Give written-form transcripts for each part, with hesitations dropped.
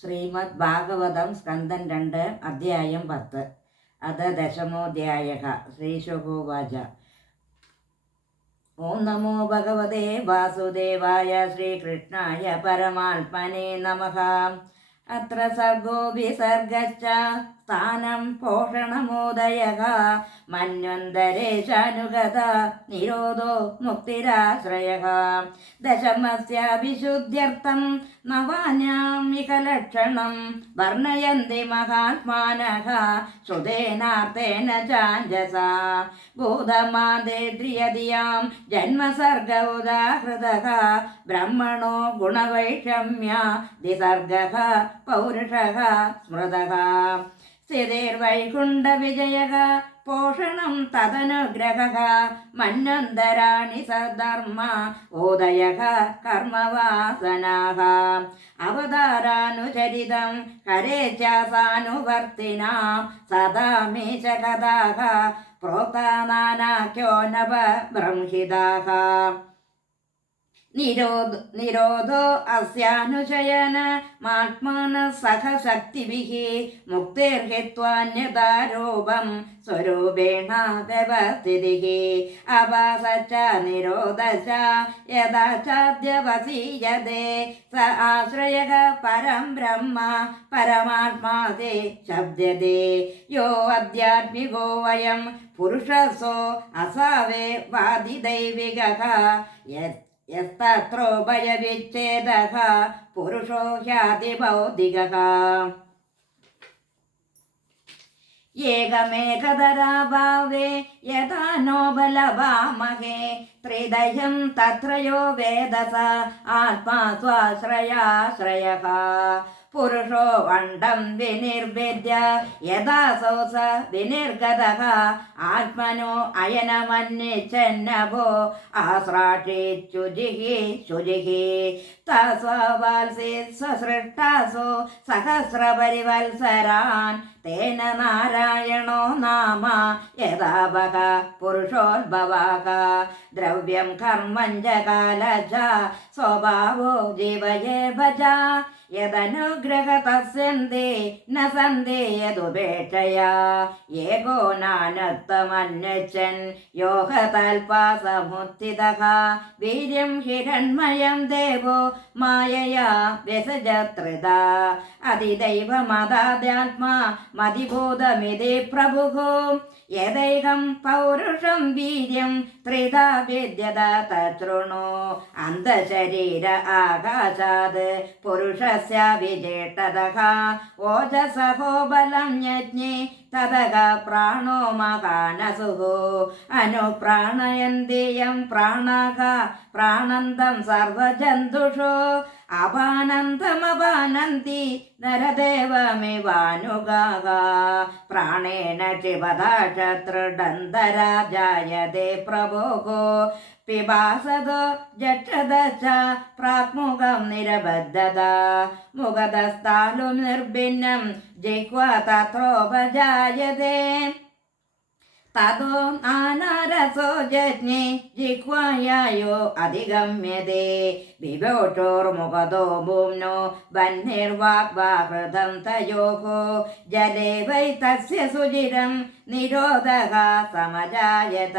ശ്രീമദ് ഭാഗവതം സ്കന്ധം 2 അധ്യായം 10 അത ദശമോധ്യായഃ. ശ്രീശുകോവാച. ഓം നമോ ഭഗവതേ വാസുദേവായ ശ്രീകൃഷ്ണായ പരമാത്മനേ നമഃ. അത്ര സർഗോ വിസർഗശ്ച സ്ഥാനം പോഷണമോദയഃ മന്വന്തരേശാനുഗത നിരോധോ മുക്തിരാശ്രയഃ. ദശമസ്യ വിശുദ്ധ്യർത്ഥം നവാനാം വികലക്ഷണം വർണ്ണയന്തി മഹാത്മാനഃ ശ്രുതേനാർത്ഥേന ചാഞ്ചസാ. ഭൂതമാദേദ്രിയതിയാം ജന്മസർഗ ഉദാഹൃതഃ ബ്രഹ്മണോ ഗുണവൈഷമ്യ ദിസർഗഃ പൗരുഷഃ സ്മൃതഃ. സ്ഥിതിർവൈകുണ്ഠവിജയഃ പോഷണം തദനുഗ്രഹഃ മന്വന്തരാണി സധർമ്മ ഉദയഃ കർമ്മവാസനാഃ. അവതാരാനുചരിതം ഹരേ ചാസാനുവർത്തിനാം സദാ മേ ച കഥാഃ പ്രോക്താ നാനാഖ്യോ നവ ബ്രംഹിതാഃ. നിരോധോ അസ്യാനുശയന മാത്മാനഃ സഹ ശക്തിഭിഃ മുക്തിർഹിത്വാന്യതാരൂപം സ്വരൂപേണ വ്യവസ്ഥിതിഃ. അഭാസശ്ച നിരോധശ്ച യഥാ ചാദ്യവസീയതേ സ ആശ്രയഃ പരം ബ്രഹ്മ പരമാത്മാതി ശബ്ദതേ. യോ അധ്യാത്മികോ വയം പുരുഷസോ അസാവേ വാദിദൈവികഃ യസ്തത്രോഭയവിച്ഛേദഃ പുരുഷോ ഹ്യാതിഭൗതികഃ. ഏകമേകതരാഭാവേ യഥാ നോബലഭാമഹേ ത്രിദയം തത്രയോ വേദസ ആത്മാ സ്വാശ്രയാശ്രയഃ. പുരുഷോ അണ്ഡം വിനിർവേദ്യ യഥാസോ സ വിനിർഗതഃ ആത്മനോ അയനമന്യച്ഛന്നഭോ ആശ്രാക്ഷേച്ഛുജിഃ ശുചിഃ. തസ്വാൽസി സസൃഷ്ടാസോ സഹസ്രപരിവത്സരാൻ തേന നാരായണോ നാമ യഥാപക പുരുഷോദ്ഭവഃ. ദ്രവ്യം കർമ്മം ച കാലഃ സ്വഭാവോ ജീവയേവ ച യദനുഗ്രഹ തസ്യന്തി ന സന്ദേയതുപേക്ഷയാ. ഏകോ നാനത്വമന്യച്ഛൻ യോഗതൽപാസമുത്ഥിതഃ വീര്യം ഹിരണ്മയം ദേവോ മായയാ വ്യസജത്രിതാ. അതിദൈവമതാദ്യാത്മാ മതിഭൂതമിതി പ്രഭുഃ യദൈകം പൗരുഷം വീര്യം ത്രിധാ വിദ്യത തൃണു. അന്തശരീര ആകാശാത് പുരുഷസ്യ വിജേഷ്ടതഃ ഓജസഹോ ബലം യജ്ഞേ തദഃ പ്രാണോ മഹാനസുഃ. അനുപ്രാണയന്തിയം പ്രാണാഃ പ്രാണന്തം സർവജന്തുഷു അപാനന്തമപാനന്തി നരദേവമിവാനുഗാഃ. പ്രാണേന ക്ഷിപതാ ശത്രുഡന്തരാ ജായതേ പ്രഭോഃ പിപാസതോ ജക്ഷതശ്ച പ്രാക്മുഖം നിരബദ്ധത. മുഖതസ്ഥാലു നിർഭിന്നം ജിഹ്വാ തത്രോപജായതേ തതോ നാനാരസോ ജജ്ഞേ ജിഹ്വായായോ അധിഗമ്യതേ. വിഭോഷോർമുഖതോ ഭൂമ്നോ വഹ്നിർവാഗ്വാഹൃതം തയോഃ ജലേ വൈ തസ്യ സുചിരം നിരോധഃ സമജായത.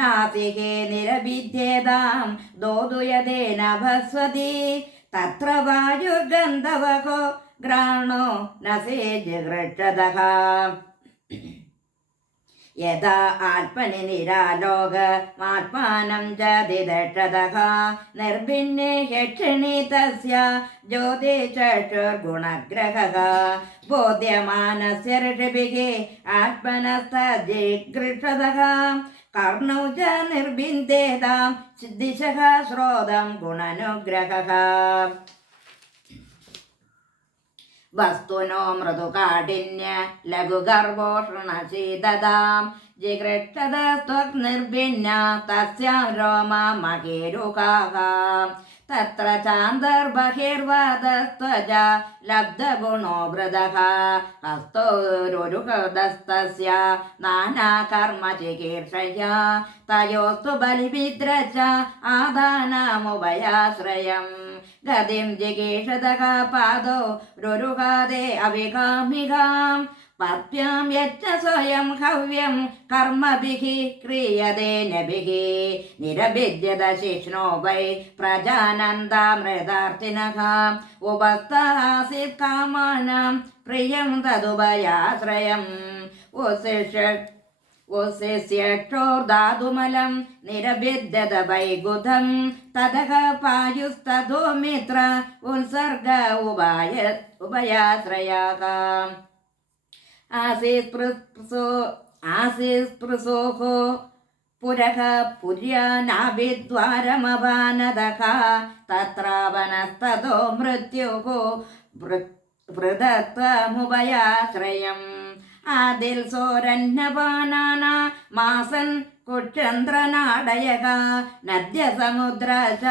നാസികേ നിരഭിദ്യേതാം ദോതുയതേന ഭസ്വതി തത്ര വായുർഗന്ധവകോ ഘ്രാണോ നസേ ജിഗൃക്ഷതഃ. യഥാ ആത്മനി നിരാലോകമാത്മാനം ച ദിദക്ഷതഃ നിർഭിന്നേ ഹ്യക്ഷണി തസ്യ ജ്യോതിചക്ഷുർഗുണഗ്രഹഃ. ബോധ്യമാനസ്യ ഋഷിഭിഃ ആത്മനസ്തജിഗൃക്ഷതഃ കർണൗ ച നിർഭിന്ദേതാം ദിശഃ ശ്രോതം ഗുണനുഗ്രഹഃ. വസ്തുനോ മൃദുകാഠിന്യ ലഘുഗർഭോഷണശീതതാം ജിഗൃക്ഷതസ്ത്വഗ്നിർഭിന്ന തസ്യാം രോമാ മഹേരുകാഃ. തത്ര ചാന്തർബഹിർവാദസ്ത്വജ ലബ്ധഗുണോ വൃതഃ ഹസ്തോരുഹൃദസ്തസ്യ നാനാകർമ്മ ചികീർഷയ തയോസ്തു ബലിഭിദ്ര ച ആദാനമുഭയാശ്രയം. ഗതിം ജിഗീഷതക പാദോ രുരുഹാദേ അവികാമികാം പത്യാം യച്ച സ്വയം ഹവ്യം കർമ്മഭിഃ ക്രിയതേ നഭിഃ നിരഭിദ്യത ശിഷ്ണോ വൈ പ്രജാനന്ദാമൃതാർത്തിനഃ ഉപസ്ഥാസീത് കാമാനാം പ്രിയം തദുഭയാശ്രയം ഉത്സിഷ്യോർധാതുമലം നിരഭിദ്യത വൈഗുധം തതഃ പായുസ്തതോ മിത്ര ഉത്സർഗ ഉഭയാശ്രയാഃ ആസീസ്പൃശോः പുരഃ പുര്യാനാഭിദ്വാരമഭാനദഃ തത്രാവനസ്തതോ മൃത്യുഃ പൃഥത്വമുഭയാശ്രയം ആദിൽ സോരന്നപാനാന മാസൻ കുക്ഷന്ദ്രനാടയക നദ്യസമുദ്ര ച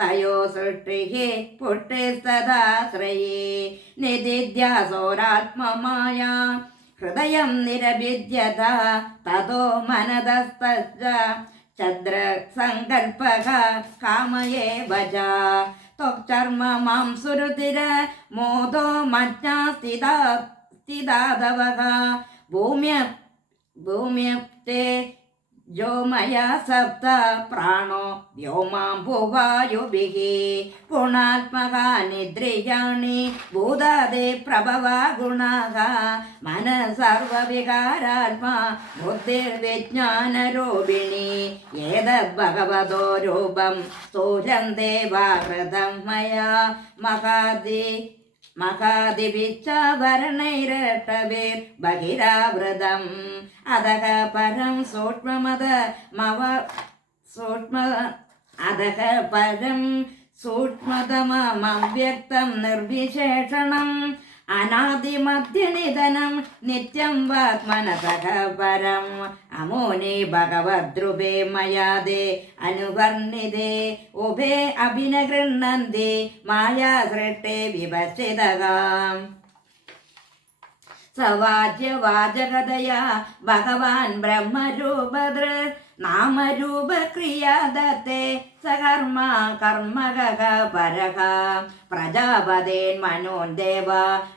തയോ സൃഷ്ടിഃ പുഷ്ടിസ്തദാശ്രയേ നിദിധ്യാസോരാത്മമായ ഹൃദയം നിരഭിദ്യത തതോ മനതസ്തശ്ച ഛദ്രസങ്കൽപഃ കാമയേവ ച ത്വക്ചർമ്മ മാംസുരുതിര മോദോ മജ്ഞാ സ്ഥിതാദവഃ ഭൂമ്യപ്തേ ജോമയ സപ്ത പ്രാണോ വ്യോമാംബുവായുഭിഃ ഗുണാത്മകാനിദ്രിയാണി ഭൂതാദേ പ്രഭവാ ഗുണാഃ മനഃസർവവികാരാത്മാ ബുദ്ധിർവിജ്ഞാനരൂപിണി ഏതദ്ഭഗവതോ രൂപം സ്ഥൂലം ദേവാകൃതം മയാ മഹാദിവിച്ചാഭരണൈരട്ടവേർ ബഹിരാവൃതം അധഃ പരം സൂക്ഷ്മതമവ്യക്തം നിർവിശേഷണം അനാദിമധ്യനിധനം നിത്യം വാത്മനസഃ പരം അമോനെ ഭഗവദ്രൂപേ മയാദേ അനുവർണിതേ ഉഭേ അഭിനഗൃഹ്ണന്തി മായാസൃഷ്ടേ വിഭജിതഃ സവാച്യവാചകതയാ ഭഗവാൻ ബ്രഹ്മരൂപദൃ നാമരൂപക്രിയാദത്തെ സകർമ്മ കർമ്മകഃ പരഃ പ്രജാപതേൻ മനോൻ ദേവ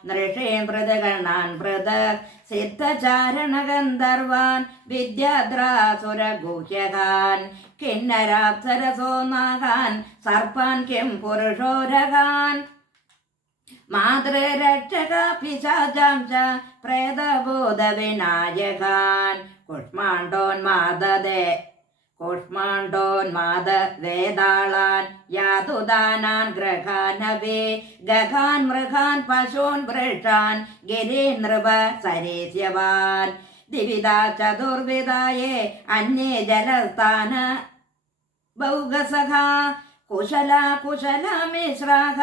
നൃഷേൻ പൃഥഗണാൻ പൃഥക് സിദ്ധചാരണഗന്ധർവാൻ വിദ്യാദ്രാസുരഗുഹ്യകാൻ കിന്നരാപ്സരസോ നാഗാൻ സർപ്പാൻ കിം പുരുഷോരകാൻ മാതൃരക്ഷക പിശാചാം ച പ്രേതഭൂതവിനായകാൻ കുഷ്മാണ്ഡോന്മാദ വേതാളാൻ യാതുദാനാൻ ഗ്രഹാനവേ ഗഗാൻ മൃഗാൻ പശൂൻ വൃഷാൻ ഗിരീൻ നൃപ സരീസ്യവാൻ ദിവിദാ ചതുർവിദായേ അന്യേ ജലസ്ഥാന ബൗഗസഖ കുശലമിശ്രാഃ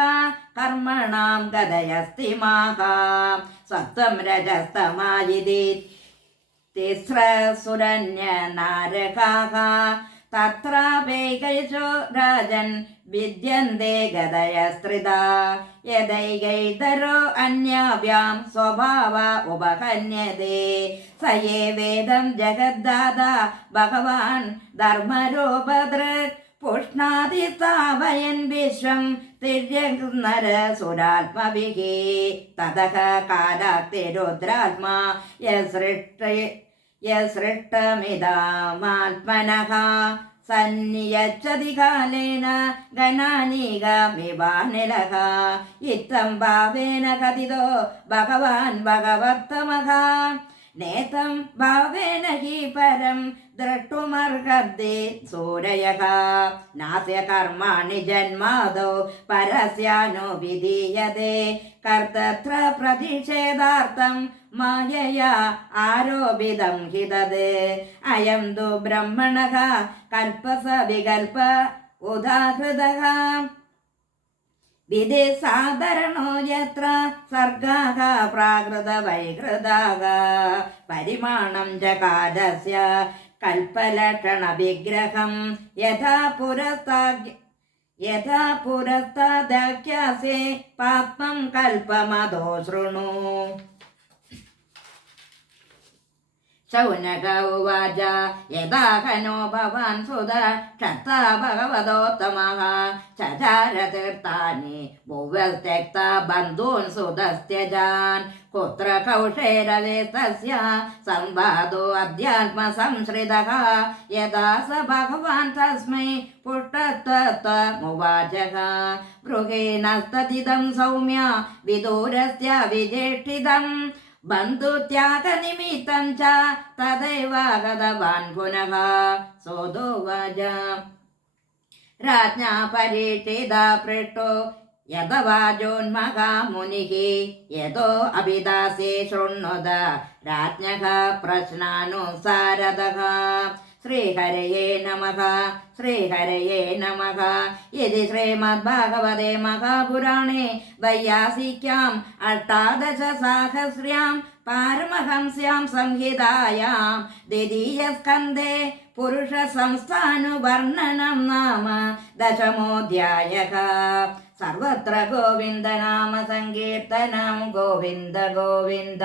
കർമ്മണാം ഗതയസ്തിമാഃ സത്വം രജസ്തമായിതി തിസ്രസുരന്യനാരകാഃ തത്രാപൈകൈശോ രാജൻ വിദ്യന്തെ ഗതയസ്ത്രിതാ യദൈകൈതരോ അന്യാഭ്യാം സ്വഭാവ ഉപഹന്യതേ സ യേവേദം ജഗദ്ദാതാ ഭഗവാൻ ധർമ്മരൂപദൃക് പുഷ്ണാതി സ്ഥാപയൻ വിശ്വം തിര്യനരസുരാത്മഭിഃ തതഃ കാലാക്തിരുദ്രാത്മാ യസൃഷ്ടമിദാമാത്മനഃ സന്നിയച്ഛതി കാലേന ഗണാനീകമിവാനിലഃ ഇത്തം ഭാവേന കഥിതോ ഭഗവാൻ ഭഗവത്തമഃ നേതം ഭാവേന ഹി പരം ദ്രഷ്ടുമർഹദ്ദി സൂരയഃ നാസ്യ കർമാണി ജന്മാദോ പരസ്യാനോ വിധീയതേ കർത്തത്ര പ്രതിഷേധാർത്ഥം മായയാ ആരോപിതം ഹി തത് അയം തു ബ്രഹ്മണഃ കൽപസ വികൽപ ഉദാഹൃതഃ വിധി സാധരണോ യത്ര സർഗാഃ പ്രാകൃത വൈകൃതാഃ പരിമാണം ച കാലസ്യ കൽപ്പലക്ഷണ വിഗ്രഹം യഥാ പുരസ്താദാഖ്യാസേ പാത്മം കൽപ്പമതോ ശൃണു शौनक उवाच यदा हनो भवान् सुध क्षत्ता भगवतोत्तमः चचारतीर्थानि भुवस्त्यक्ता बन्धून् सुधस्त्यजान् कुत्र कौशेरवेस्तस्य संवादो अध्यात्मसंश्रितः यदा स भगवान् तस्मै पुष्टस्तमुवाचः गृहेणस्तदिदं सौम्य विदूरस्य विजेष्टितम् बन्धुत्यागनिमित्तं च तदैव गतवान् पुनः सोदोवाच राज्ञा परीक्षिता पृष्टो यदवाजोन्मगा मुनिः यतो अभिदासे शृण्वत राज्ञः प्रश्नानुसारदः श्रीहरये नमः श्रीहरये नमः इति श्रीमद्भागवते महापुराणे वैयासिक्याम् अष्टादशसाहस्र्यां पारमहंस्यां संहितायां द्वितीयस्कन्धे पुरुषसंस्थानुवर्णनं नाम दशमोऽध्यायः सर्वत्र गोविन्दनाम संकीर्तनं गोविन्द गोविन्द।